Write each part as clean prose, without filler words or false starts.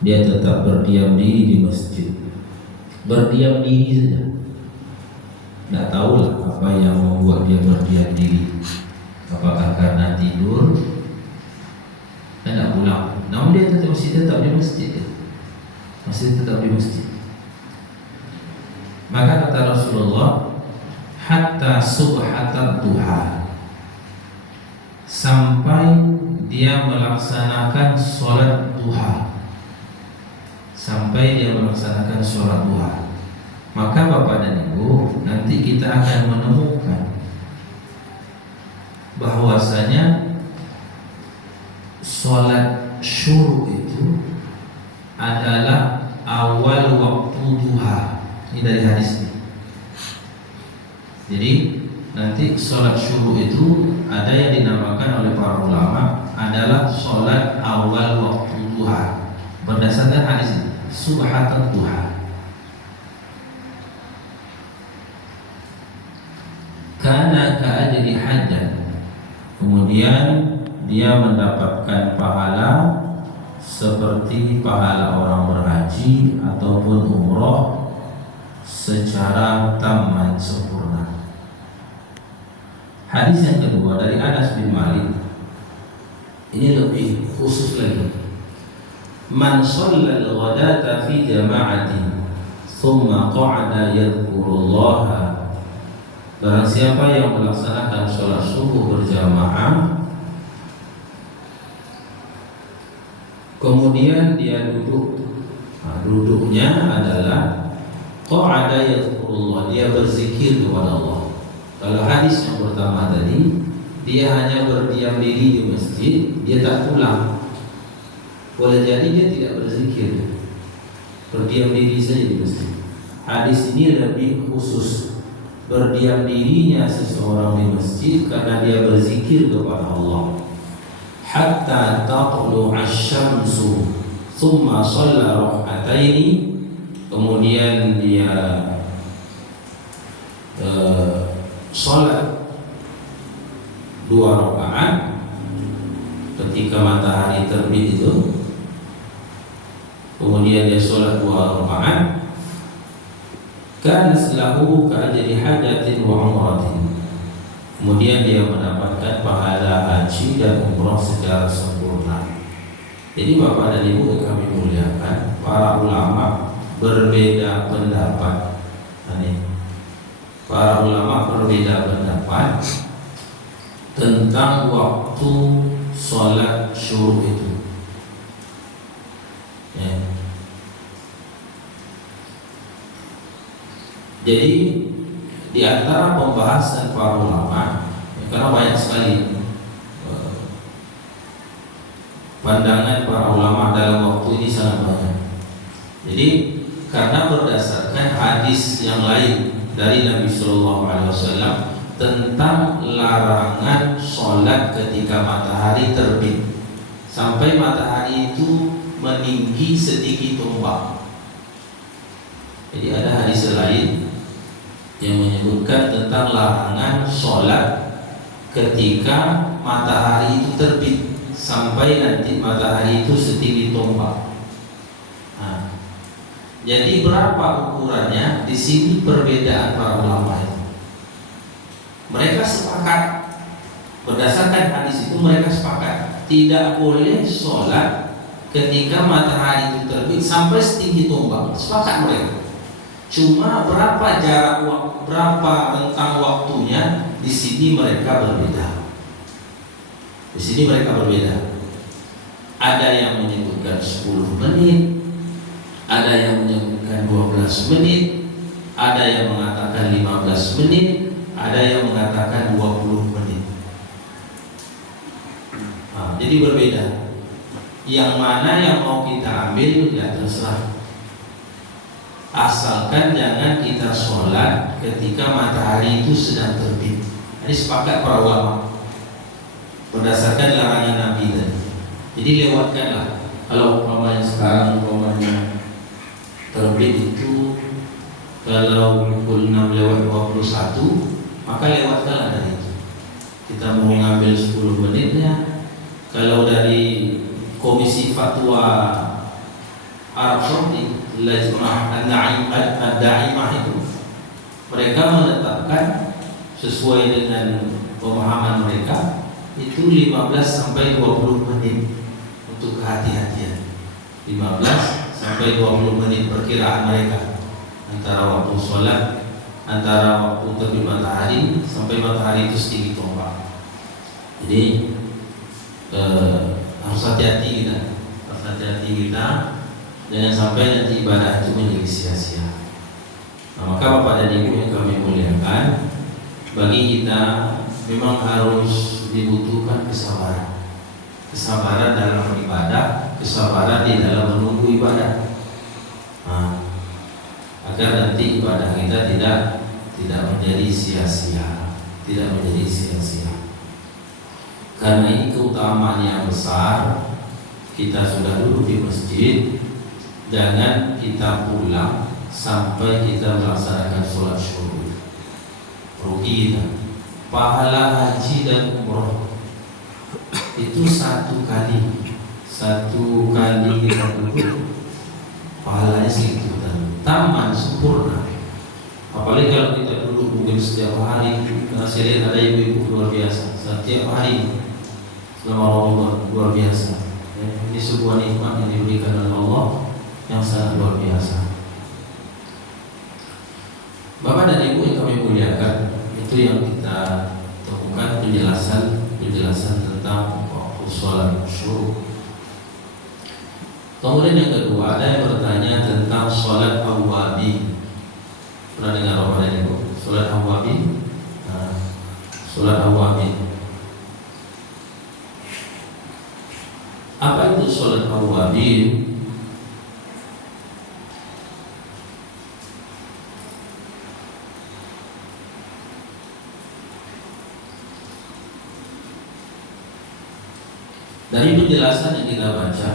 dia tetap berdiam diri di masjid, berdiam diri saja. Tidak tahulah apa yang membuat dia berdiam diri, apakah karena tidur dan tidak pulang. Namun dia masih tetap di masjid, masih tetap di masjid. Maka kata Rasulullah, hatta subhatat duha, sampai dia melaksanakan sholat duha, sampai dia melaksanakan sholat duha. Maka Bapak dan Ibu, nanti kita akan menemukan bahwasanya sholat syuruk itu adalah awal waktu duha. Ini dari hadis ini. Jadi nanti sholat syuruk itu ada yang dinamakan oleh para ulama adalah sholat awal waktu duha berdasarkan hadis ini, subhatat duha. Karena keajri hajat, kemudian dia mendapatkan pahala seperti pahala orang berhaji ataupun umroh secara taman sempurna. Hadis yang kedua dari Anas bin Malik, ini lebih khusus lagi. Man shallal ghadata fi jama'atin thumma qa'ada yadhkurullaha, barang siapa yang melaksanakan sholat subuh berjamaah kemudian dia duduk, duduknya adalah qa'ada yadhkurullah, dia berzikir kepada Allah. Kalau hadis yang pertama tadi, dia hanya berdiam diri di masjid, dia tak pulang, boleh jadi dia tidak berzikir, berdiam diri saja di masjid. Hadis ini lebih khusus, berdiam dirinya seseorang di masjid karena dia berzikir kepada Allah. Hatta taqlu asy-syamsu thumma shalla rak'ataini, kemudian dia salat 2 rakaat ketika matahari terbit itu, kemudian dia salat 2 rakaat. Kan lahu ka'ajri hajatin wa umratin, kemudian dia mendapatkan pahala haji dan umrah secara sempurna. Jadi Bapak dan Ibu yang kami muliakan, para ulama berbeda pendapat. Para ulama berbeda pendapat tentang waktu sholat syuruk itu. Jadi di antara pembahasan para ulama, karena banyak sekali pandangan para ulama dalam waktu ini sangat banyak. Jadi karena berdasarkan hadis yang lain dari Nabi Sallallahu Alaihi Wasallam tentang larangan sholat ketika matahari terbit sampai matahari itu meninggi setinggi tombak. Jadi ada hadis lain yang menyebutkan tentang larangan sholat ketika matahari itu terbit sampai nanti matahari itu setinggi tombak. Jadi berapa ukurannya? Di sini perbedaan para ulama itu. Mereka sepakat berdasarkan hadis itu, mereka sepakat tidak boleh sholat ketika matahari itu terbit sampai setinggi tombak. Sepakat mereka. Cuma berapa jarak waktu, berapa rentang waktunya, di sini mereka berbeda. Di sini mereka berbeda. Ada yang menyebutkan 10 menit, ada yang menyebutkan 12 menit, ada yang mengatakan 15 menit, ada yang mengatakan 20 menit. Jadi berbeda. Yang mana yang mau kita ambil ya terserah. Asalkan jangan kita sholat ketika matahari itu sedang terbit. Ini sepakat para ulama berdasarkan larangan Nabi tadi. Jadi lewatkanlah. Kalau umpamanya sekarang umpamanya terbit itu kalau pukul 6:21, maka lewatkanlah dari itu. Kita mau ngambil 10 menitnya. Kalau dari Komisi Fatwa Saudi, Lajnah Ad-Da'imah itu, mereka menetapkan sesuai dengan pemahaman mereka itu 15 sampai 20 menit untuk kehati-hatian. 15 sampai 20 menit perkiraan mereka antara waktu sholat, antara waktu terbit matahari sampai matahari itu setinggi tombak. Jadi harus hati-hati kita, jangan sampai nanti ibadah itu menjadi sia-sia. Nah, maka Bapak dan Ibu yang kami muliakan, bagi kita memang harus dibutuhkan kesabaran dalam beribadah, kesabaran di dalam menunggu ibadah, agar nanti ibadah kita tidak menjadi sia-sia, Karena ini keutamaan yang besar. Kita sudah duduk di masjid, jangan kita pulang sampai kita melaksanakan sholat syukur. Rugi kita. Pahala haji dan umroh itu satu kali kita duduk, pahalanya segitu dan taman sempurna. Apalagi kalau kita duduk mungkin setiap hari. Karena saya lihat ada ibu-ibu luar biasa, setiap hari selama Ramadan luar biasa. Ini sebuah nikmat yang diberikan oleh Allah yang sangat luar biasa. Bapak dan Ibu yang kami muliakan, itu yang kita temukan penjelasan tentang waktu sholat syuruk. Kemudian yang kedua, ada yang bertanya tentang sholat awwabin. Pernah dengar Bapak dan Ibu? Sholat awwabin. Sholat awwabin. Apa itu sholat awwabin? Dari penjelasan yang kita baca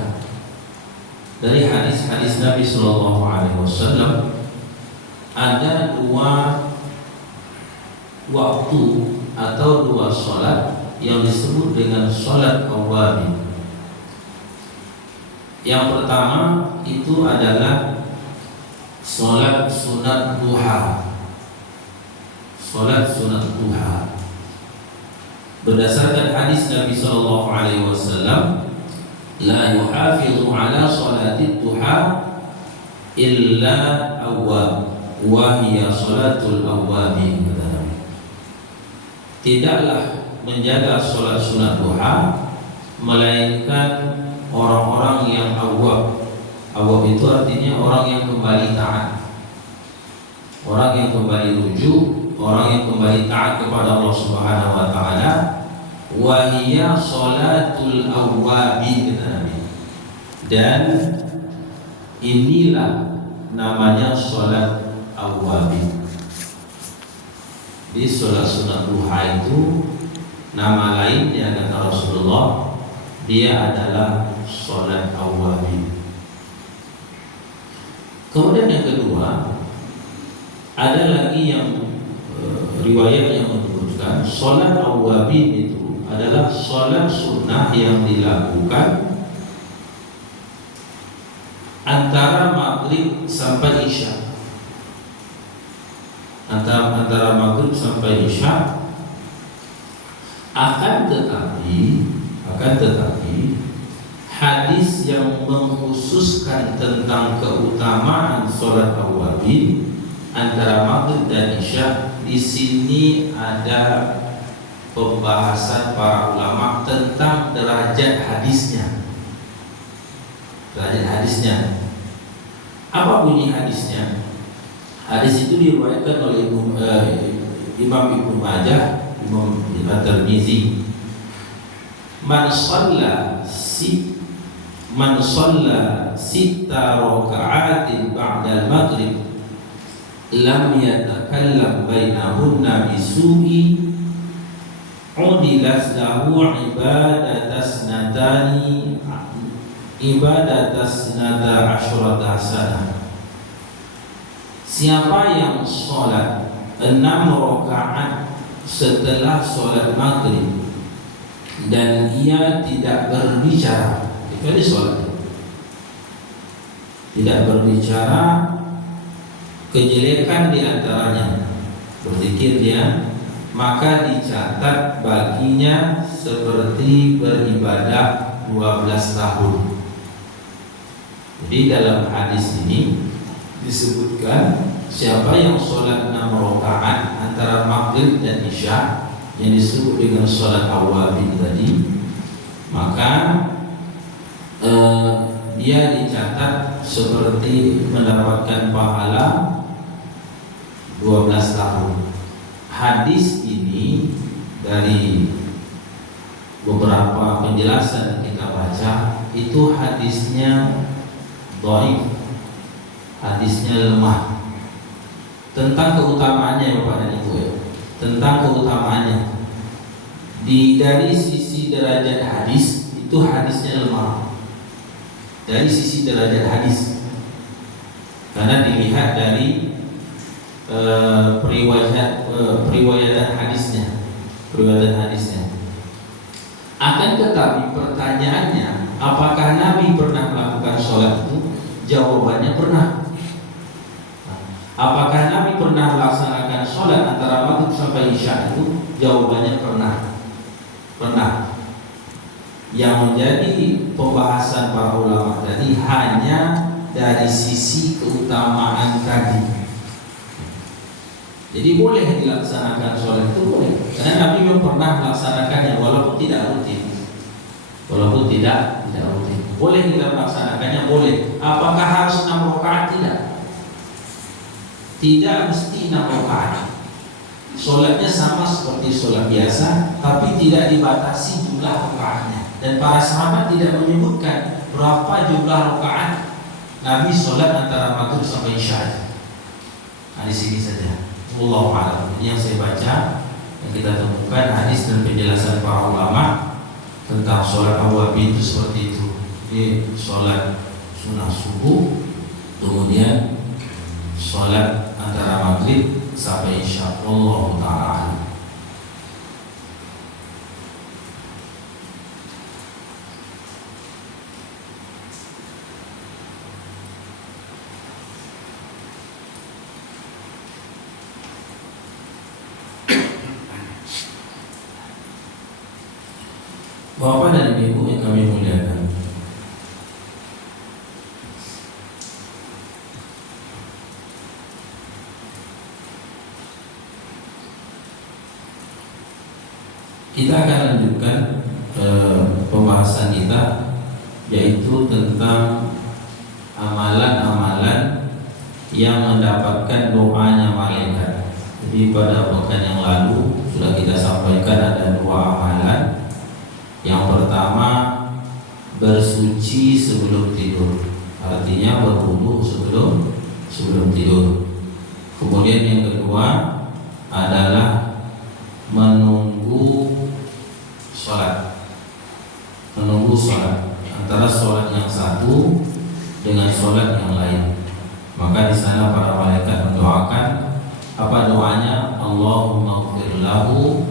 dari hadis-hadis Nabi Sallallahu Alaihi Wasallam, ada dua waktu atau dua sholat yang disebut dengan sholat awwabin. Yang pertama itu adalah sholat sunat duha. Sholat sunat duha. Berdasarkan hadis Nabi Sallallahu Alaihi Wasallam, la yuhafidhu ala sholatid duha illa awwab, wa hiya sholatul awwabin. Tidaklah menjaga sholat sunat duha melainkan orang-orang yang awwab. Awwab itu artinya orang yang kembali taat, orang yang kembali rujuk, orang yang kembali taat kepada Allah Subhanahu wa taala. Wa hiya sholatul awwabin, kata Nabi. Dan inilah namanya sholat awwabin. Di sholat sunat duha itu nama lainnya, kata Rasulullah, dia adalah sholat awwabin. Kemudian yang kedua, ada lagi yang riwayat yang menyebutkan sholat awwabin itu adalah sholat sunnah yang dilakukan antara maghrib sampai isya. Antara maghrib sampai isya. Akan tetapi hadis yang mengkhususkan tentang keutamaan sholat awwabin antara maghrib dan isya, di sini ada pembahasan para ulama tentang derajat hadisnya. Apa bunyi hadisnya? Hadis itu diriwayatkan oleh Imam Ibnu Majah, Imam At-Tirmizi. Man shalla sitta raka'atin ba'da al-maghrib lam yatakallam bainahunna bisu'i udilat lahu ibadatasnata asyrata sanah. Siapa yang sholat 6 rakaat setelah sholat maghrib dan ia tidak berbicara, kecuali sholat, tidak berbicara kejelekan di antaranya, berzikir dia, maka dicatat baginya seperti beribadah 12 tahun. Jadi dalam hadis ini disebutkan siapa yang sholat 6 rakaat antara maghrib dan isya yang disebut dengan sholat awabin tadi, maka dia dicatat seperti mendapatkan pahala 12 tahun. Hadis ini dari beberapa penjelasan yang kita baca itu hadisnya dhaif, hadisnya lemah. Tentang keutamaannya Bapak dan Ibu ya, tentang keutamaannya dari sisi derajat hadis itu hadisnya lemah. Dari sisi derajat hadis, karena dilihat dari periwayatan hadisnya. Akan tetapi pertanyaannya, apakah Nabi pernah melakukan sholat itu? Jawabannya pernah. Apakah Nabi pernah melaksanakan sholat antara maghrib sampai isya itu? Jawabannya pernah. Pernah. Yang menjadi pembahasan para ulama tadi hanya dari sisi keutamaan tadi. Jadi boleh dilaksanakan sholat itu boleh, karena Nabi memang pernah melaksanakannya walaupun tidak rutin. Boleh kita melaksanakannya, boleh. Apakah harus 6 rakaat? Tidak mesti 6 rakaat. Sholatnya sama seperti sholat biasa, tapi tidak dibatasi jumlah rakaatnya. Dan para sahabat tidak menyebutkan berapa jumlah rakaat Nabi sholat antara maghrib sampai isya. Di sini saja. Wallahu a'lam. Ini yang saya baca, yang kita temukan hadis dan penjelasan para ulama tentang sholat awabin itu seperti itu. Jadi sholat sunnah subuh, kemudian sholat antara maghrib sampai isya. Wallahu ta'ala. Bapak dan Ibu yang kami muliakan, kita akan lanjutkan pembahasan kita, yaitu tentang amalan-amalan yang mendapatkan doanya malaikat. Jadi pada pekan yang lalu sudah kita sampaikan ada 2 amalan. Yang pertama, bersuci sebelum tidur, artinya berwudu sebelum tidur. Kemudian yang kedua adalah menunggu sholat antara sholat yang satu dengan sholat yang lain. Maka di sana para malaikat mendoakan, apa doanya? Allahumma ighfir lahu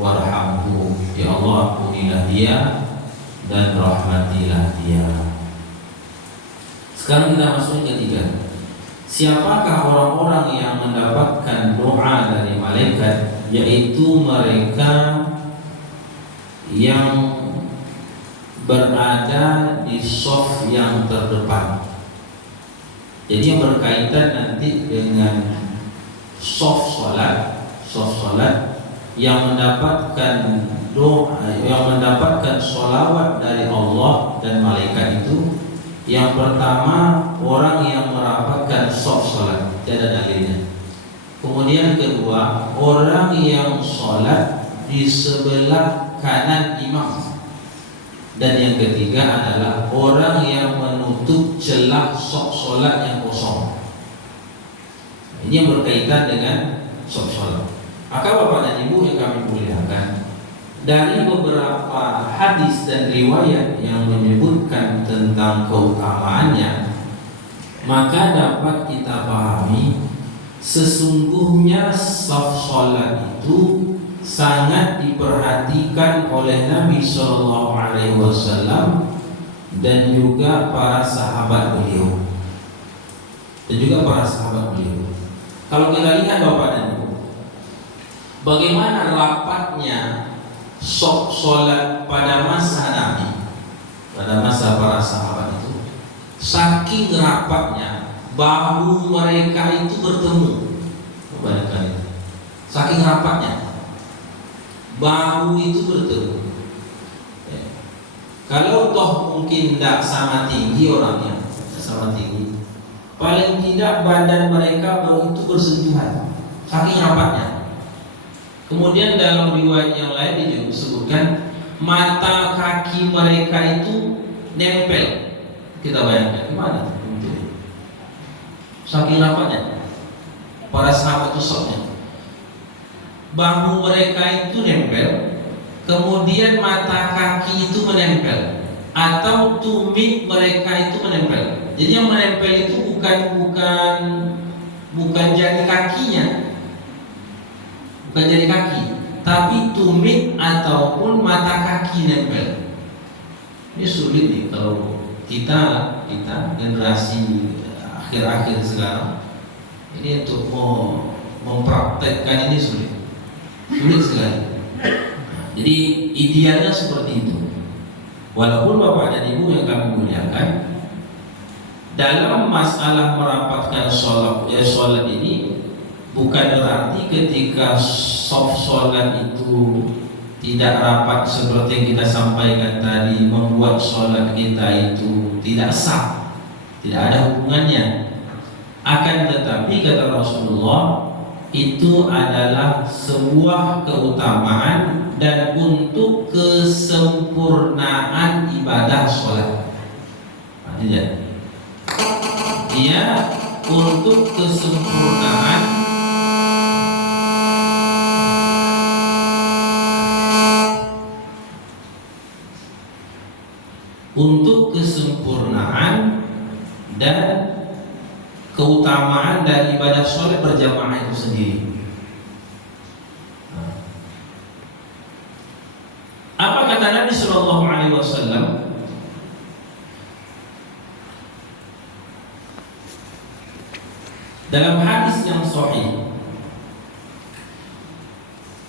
warhamhu, ya Allah ampunilah dia dan rahmatilah dia. Sekarang kita masuk yang ketiga. Siapakah orang-orang yang mendapatkan doa dari malaikat? Yaitu mereka yang berada di shaf yang terdepan. Jadi yang berkaitan nanti dengan shaf salat yang mendapatkan doa, yang mendapatkan sholawat dari Allah dan malaikat itu, yang pertama orang yang merapatkan shaf salat, tidak ada dalilnya. Kemudian kedua, orang yang sholat di sebelah kanan imam. Dan yang ketiga adalah orang yang menutup celah shaf salat yang kosong. Ini yang berkaitan dengan shaf salat. Maka Bapak dan Ibu yang kami muliakan, dari beberapa hadis dan riwayat yang menyebutkan tentang keutamaannya, maka dapat kita pahami sesungguhnya shaf salat itu sangat diperhatikan oleh Nabi SAW dan juga para sahabat beliau. dan juga para sahabat beliau. Kalau kita lihat Bapak dan Ibu, bagaimana rapatnya sholat pada masa Nabi, pada masa para sahabat itu, saking rapatnya bahu mereka itu bertemu. Bayangkan itu, saking rapatnya bahu itu bertemu. Kalau toh mungkin tidak sama tinggi orangnya, sama tinggi, paling tidak badan mereka baru itu bersentuhan, saking rapatnya. Kemudian dalam riwayat yang lain disebutkan mata kaki mereka itu nempel. Kita bayangkan gimana? Saking rapatnya para sahabat itu soknya. Bahu mereka itu nempel, kemudian mata kaki itu menempel, atau tumit mereka itu menempel. Jadi yang menempel itu bukan jari kakinya, bukan jari kaki, tapi tumit ataupun mata kaki nempel. Ini sulit nih kalau kita generasi akhir-akhir sekarang ini untuk mempraktekkan ini sulit sekali. Jadi idealnya seperti itu. Walaupun Bapak dan Ibu yang kami muliakan, dalam masalah merapatkan sholat ini bukan berarti ketika sholat itu tidak rapat seperti yang kita sampaikan tadi membuat sholat kita itu tidak sah, tidak ada hubungannya. Akan tetapi kata Rasulullah, itu adalah sebuah keutamaan dan untuk kesempurnaan ibadah sholat. Artinya dia untuk kesempurnaan dan keutamaan dari ibadah sholat berjamaah itu sendiri. Apa kata Nabi Sallallahu Alaihi Wasallam? Dalam hadis yang sahih,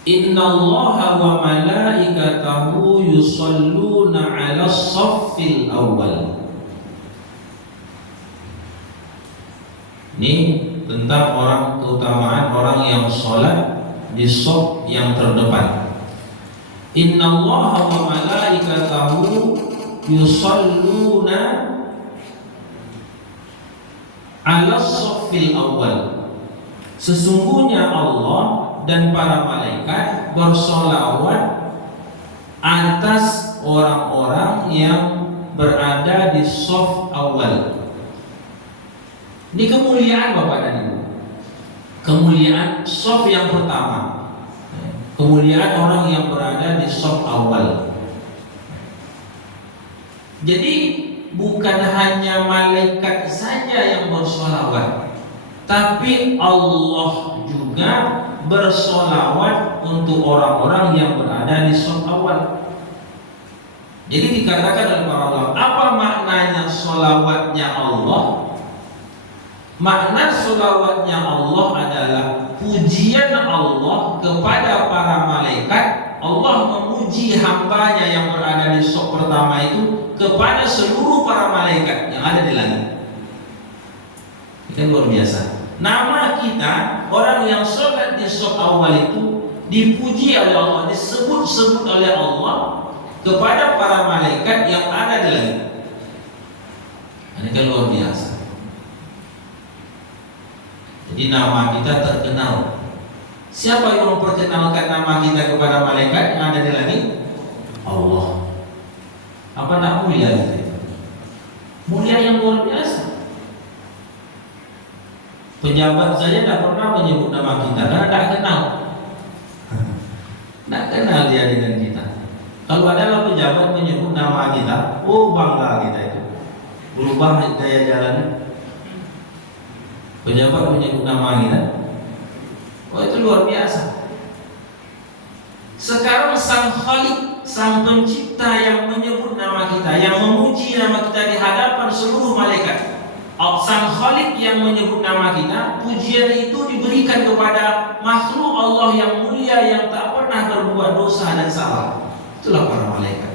Inna Allah wa malaikatahu yusalluna ala saffil awal. Ini tentang keutamaan orang yang sholat di shaf yang terdepan. Inna Allah wa malaikatahu yusalluna ala saffil awal. Sesungguhnya Allah dan para malaikat bersolawat atas orang-orang yang berada di shaf awal. Ini kemuliaan Bapak dan Ibu, kemuliaan shaf yang pertama, kemuliaan orang yang berada di shaf awal. Jadi bukan hanya malaikat saja yang bersolawat, tapi Allah juga bersolawat untuk orang-orang yang berada di shaf awal. Jadi dikatakan oleh para ulama, apa maknanya solawatnya Allah? Makna solawatnya Allah adalah pujian Allah kepada para malaikat. Allah memuji hambanya yang berada di shaf pertama itu kepada seluruh para malaikat yang ada di langit. Ini kan luar biasa. Nama kita, orang yang sholat di shaf awal itu dipuji oleh Allah, disebut-sebut oleh Allah kepada para malaikat yang ada di langit. Ini kan luar biasa. Jadi nama kita terkenal. Siapa yang memperkenalkan nama kita kepada malaikat yang ada di langit? Allah. Apa tak mulia itu? Mulia yang luar biasa. Pejabat saja tidak pernah menyebut nama kita karena tidak kenal. Tidak kenal dia dengan kita. Kalau adalah pejabat menyebut nama kita, oh bangga kita itu. Berubah gaya jalannya. Pejabat menyebut nama kita, oh itu luar biasa. Sekarang Sang Khalik, Sang Pencipta yang menyebut nama kita, yang memuji nama kita di hadapan seluruh malaikat. Sang Khalik yang menyebut nama kita, pujian itu diberikan kepada makhluk Allah yang mulia yang tak pernah berbuat dosa dan salah. Itulah para malaikat.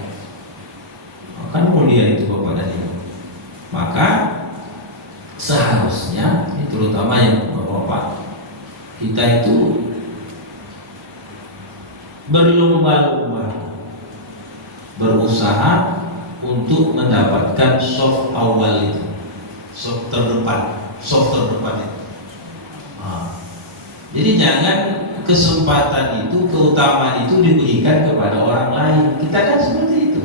Kan mulia itu Bapak dan Ibu. Maka seharusnya, terutama yang Bapak, kita itu berlomba-lomba berusaha untuk mendapatkan soft awal itu, soft terdepan itu. Jadi jangan kesempatan itu, keutamaan itu diberikan kepada orang lain. Kita kan seperti itu.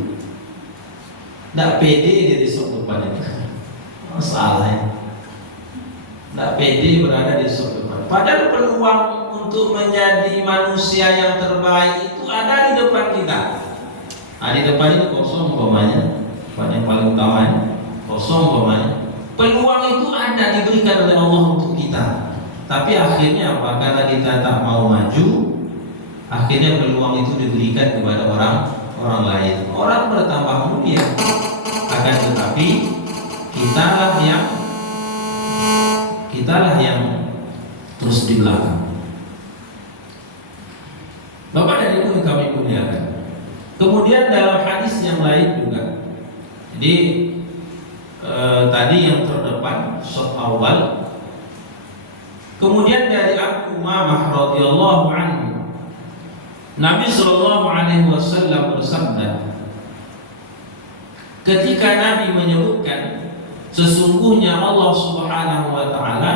Tidak pede jadi soft depan itu. Salah ya. Tidak pede berada di soft depan. Padahal peluang untuk menjadi manusia yang terbaik itu ada di depan kita. Di depan itu kosong umpamanya, yang paling utama kosong umpamanya. Peluang itu ada diberikan oleh Allah untuk kita. Tapi akhirnya apa? Karena kita tak mau maju, akhirnya peluang itu diberikan kepada orang lain. Orang bertambah mulia, akan tetapi kitalah yang terus di belakang. Bapak dan Ibu yang kami muliakan. Kemudian dalam hadis yang lain juga, jadi tadi yang terdepan saf awal. Kemudian dari Abu Umamah radhiyallahu anhu, Nabi sallallahu alaihi wasallam bersabda, ketika Nabi menyebutkan sesungguhnya Allah Subhanahu wa taala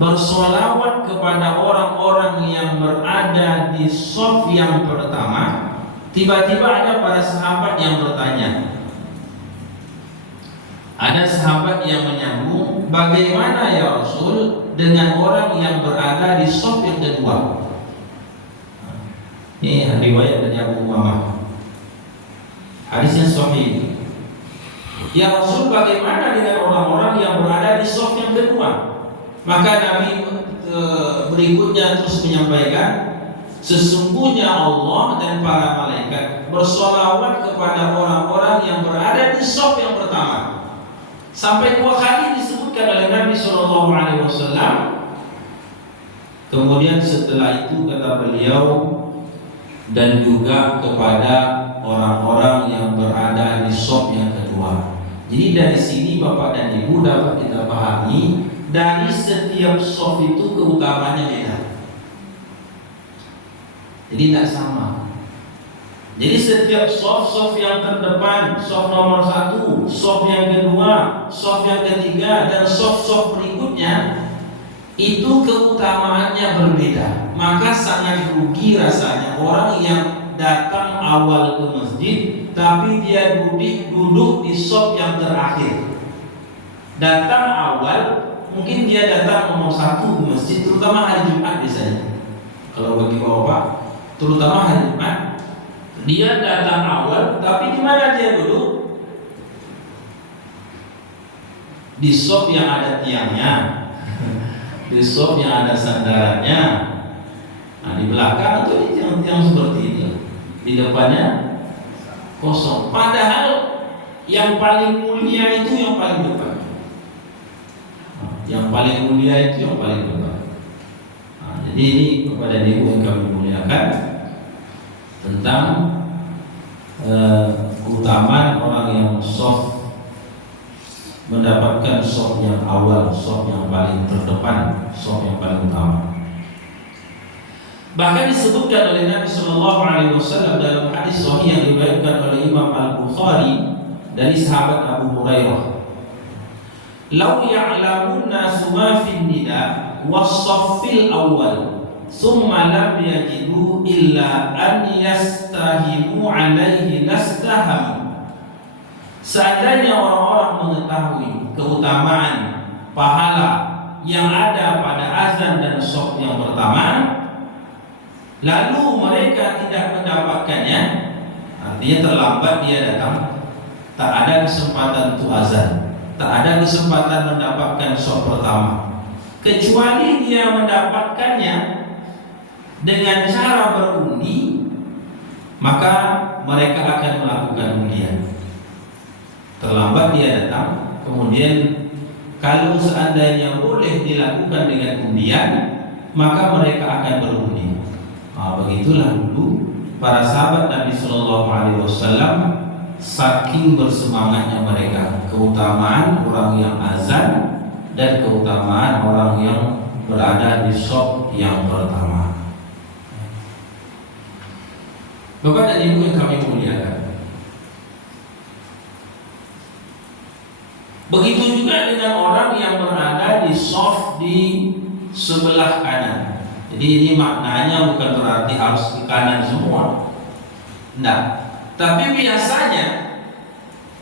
bersolawat kepada orang-orang yang berada di saf yang pertama. Tiba-tiba ada para sahabat yang bertanya. Ada sahabat yang menyambung, bagaimana ya Rasul dengan orang yang berada di saf yang kedua? Ini riwayat dari Abu Umamah. Hadisnya sahih. Ya Rasul, bagaimana dengan orang-orang yang berada di saf yang kedua? Maka Nabi berikutnya terus menyampaikan, sesungguhnya Allah dan para malaikat bersolawat kepada orang-orang yang berada di saf yang pertama. Sampai 2 kali disebutkan oleh Nabi Shallallahu Alaihi Wasallam. Kemudian setelah itu kata beliau, dan juga kepada orang-orang yang berada di saf yang kedua. Jadi dari sini Bapak dan Ibu dapat kita pahami, dari setiap saf itu keutamaannya beda. Jadi tidak sama. Jadi setiap saf yang terdepan, saf nomor 1, saf yang kedua, saf yang ketiga, dan saf berikutnya itu keutamaannya berbeda. Maka sangat rugi rasanya orang yang datang awal ke masjid, tapi dia duduk di saf yang terakhir. Datang awal, mungkin dia datang nomor 1 ke masjid, terutama hari Jumat biasanya. Kalau bagi bapak, terutama hari Jumat, dia datang awal, tapi di mana dia duduk? Di saf yang ada tiangnya, di saf yang ada sandarannya. Nah, di belakang itu tiang-tiang seperti ini, di depannya kosong. Padahal yang paling mulia itu yang paling depan. Yang paling mulia itu yang paling depan. Jadi ini kepada Ibu yang kami muliakan tentang keutamaan orang yang soft mendapatkan soft yang awal, soft yang paling terdepan, soft yang paling utama. Bahkan disebutkan oleh Nabi Shallallahu Alaihi Wasallam dalam hadis sahih yang diriwayatkan oleh Imam Al-Bukhari dari sahabat Abu Hurairah, "Lau ya'lamun nasu ma fin nida was-saffil awal, summa lam yajidu illa an yastahimu alaihi lastahamu." Seandainya orang-orang mengetahui keutamaan pahala yang ada pada azan dan shaf yang pertama, lalu mereka tidak mendapatkannya, artinya terlambat dia datang, tak ada kesempatan untuk azan, tak ada kesempatan mendapatkan shaf pertama, kecuali dia mendapatkannya dengan cara berundi, maka mereka akan melakukan undian. Terlambat dia datang, kemudian kalau seandainya boleh dilakukan dengan undian, maka mereka akan berundi. Begitulah dulu para sahabat Nabi Shallallahu Alaihi Wasallam, saking bersemangatnya mereka, keutamaan orang yang azan dan keutamaan orang yang berada di shaf yang pertama. Bapak dan Ibu yang kami muliakan, begitu juga dengan orang yang berada di shaf di sebelah kanan. Jadi ini maknanya bukan berarti harus di kanan semua. Nah, tapi biasanya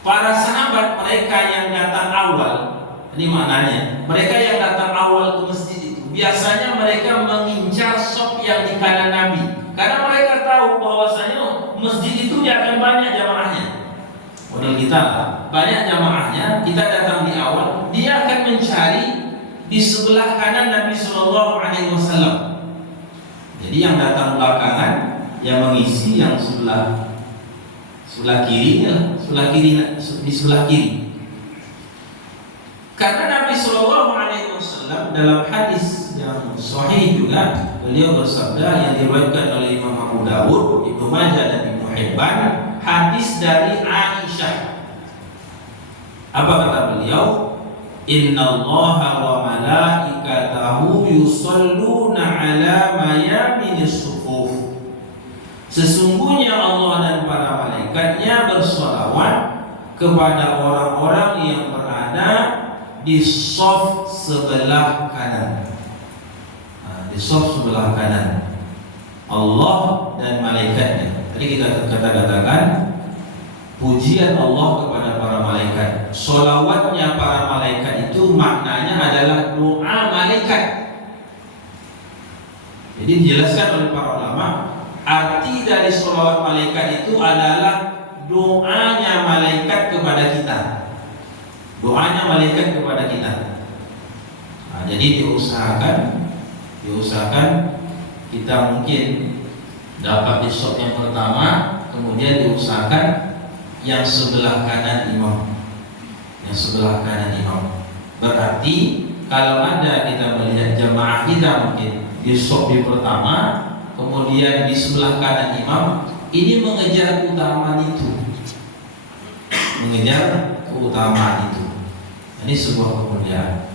para sahabat mereka yang datang awal, ini maknanya mereka yang datang awal ke masjid itu biasanya mereka mengincar shaf yang di kanan Nabi, karena mereka tahu bahwasanya masjid itu akan banyak jamaahnya. Model kita banyak jamaahnya, kita datang di awal, dia akan mencari di sebelah kanan Nabi Shallallahu Alaihi Wasallam. Jadi yang datang belakangan, yang mengisi yang sebelah kiri, di sebelah kiri. Karena Nabi Shallallahu Alaihi Wasallam dalam hadis yang sahih juga, beliau bersabda yang diriwayatkan oleh Imam Abu Dawud, Ibnu Majah dan Ibnu Hibban, hadis dari Aisyah. Apa kata beliau? Innallaha wa malaikatahu yusalluna ala mayaminis sufuf. Sesungguhnya Allah dan para malaikatnya bersolawat kepada orang-orang yang berada di shaf sebelah kanan. Di shaf sebelah kanan, Allah dan malaikatnya. Tadi kita katakan pujian Allah kepada para malaikat. Solawatnya para malaikat itu maknanya adalah doa malaikat. Jadi dijelaskan oleh para ulama, arti dari solawat malaikat itu adalah doanya malaikat kepada kita. Doanya malaikat kepada kita. Jadi diusahakan kita mungkin dapat di shaf yang pertama, kemudian diusahakan yang sebelah kanan imam. Yang sebelah kanan imam. Berarti kalau ada kita melihat jamaah kita mungkin di shaf pertama, kemudian di sebelah kanan imam, ini mengejar keutamaan itu. Mengejar keutamaan itu. Ini sebuah kemuliaan.